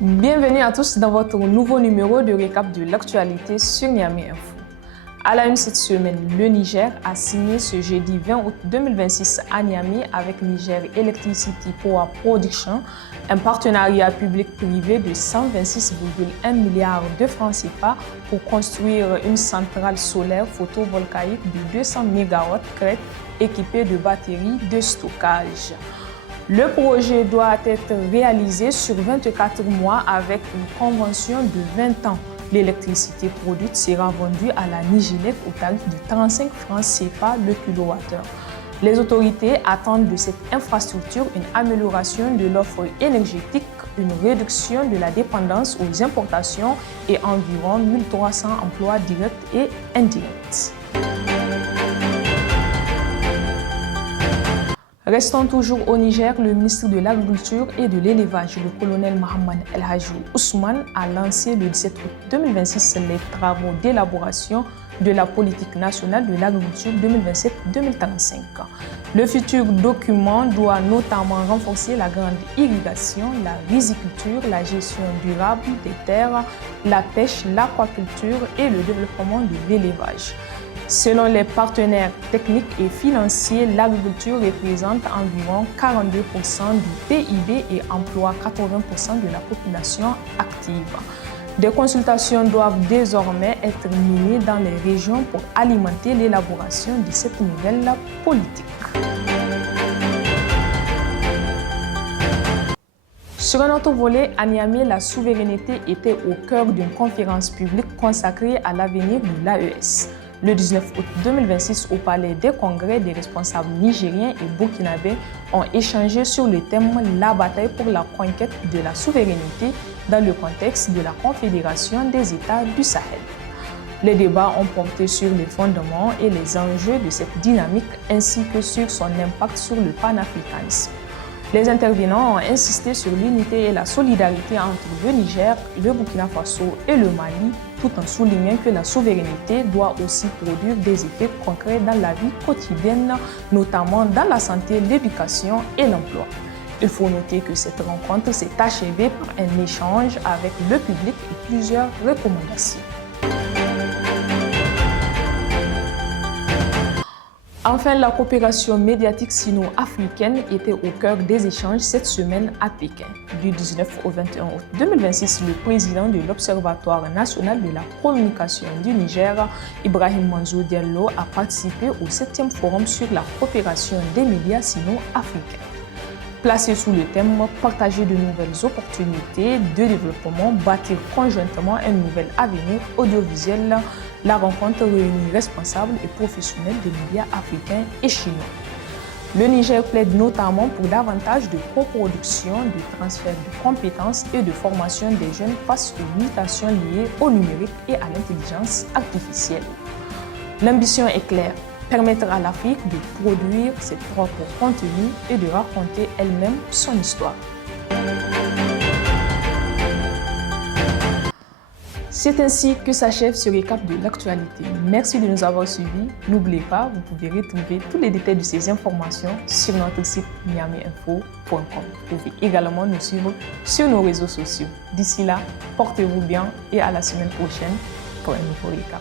Bienvenue à tous dans votre nouveau numéro de récap de l'actualité sur Niamey Info. À la une cette semaine, le Niger a signé ce jeudi 20 août 2026 à Niamey avec Niger Electricity Power Production un partenariat public-privé de 126,1 milliards de francs CFA pour construire une centrale solaire photovoltaïque de 200 MW crête équipée de batteries de stockage. Le projet doit être réalisé sur 24 mois avec une convention de 20 ans. L'électricité produite sera vendue à la Nigélec au tarif de 35 francs CFA le kilowattheure. Les autorités attendent de cette infrastructure une amélioration de l'offre énergétique, une réduction de la dépendance aux importations et environ 1300 emplois directs et indirects. Restons toujours au Niger, le ministre de l'Agriculture et de l'Élevage, le colonel Mohamed El Hadji Ousmane, a lancé le 17 août 2026 les travaux d'élaboration de la politique nationale de l'agriculture 2027-2035. Le futur document doit notamment renforcer la grande irrigation, la riziculture, la gestion durable des terres, la pêche, l'aquaculture et le développement de l'élevage. Selon les partenaires techniques et financiers, l'agriculture représente environ 42% du PIB et emploie 80% de la population active. Des consultations doivent désormais être menées dans les régions pour alimenter l'élaboration de cette nouvelle politique. Sur un autre volet, à Niamey, la souveraineté était au cœur d'une conférence publique consacrée à l'avenir de l'AES. Le 19 août 2026, au Palais des Congrès, des responsables nigériens et burkinabés ont échangé sur le thème « La bataille pour la conquête de la souveraineté dans le contexte de la Confédération des États du Sahel ». Les débats ont porté sur les fondements et les enjeux de cette dynamique ainsi que sur son impact sur le panafricanisme. Les intervenants ont insisté sur l'unité et la solidarité entre le Niger, le Burkina Faso et le Mali, tout en soulignant que la souveraineté doit aussi produire des effets concrets dans la vie quotidienne, notamment dans la santé, l'éducation et l'emploi. Il faut noter que cette rencontre s'est achevée par un échange avec le public et plusieurs recommandations. Enfin, la coopération médiatique sino-africaine était au cœur des échanges cette semaine à Pékin. Du 19 au 21 août 2026, le président de l'Observatoire national de la communication du Niger, Ibrahim Manzo Diallo, a participé au 7e forum sur la coopération des médias sino-africains. Placé sous le thème « Partager de nouvelles opportunités de développement, bâtir conjointement un nouvel avenir audiovisuel », la rencontre réunit responsables et professionnels des médias africains et chinois. Le Niger plaide notamment pour davantage de coproduction, de transfert de compétences et de formation des jeunes face aux mutations liées au numérique et à l'intelligence artificielle. L'ambition est claire. Permettre à l'Afrique de produire ses propres contenus et de raconter elle-même son histoire. C'est ainsi que s'achève ce récap de l'actualité. Merci de nous avoir suivis. N'oubliez pas, vous pouvez retrouver tous les détails de ces informations sur notre site niameyinfo.com. Vous pouvez également nous suivre sur nos réseaux sociaux. D'ici là, portez-vous bien et à la semaine prochaine pour un nouveau récap.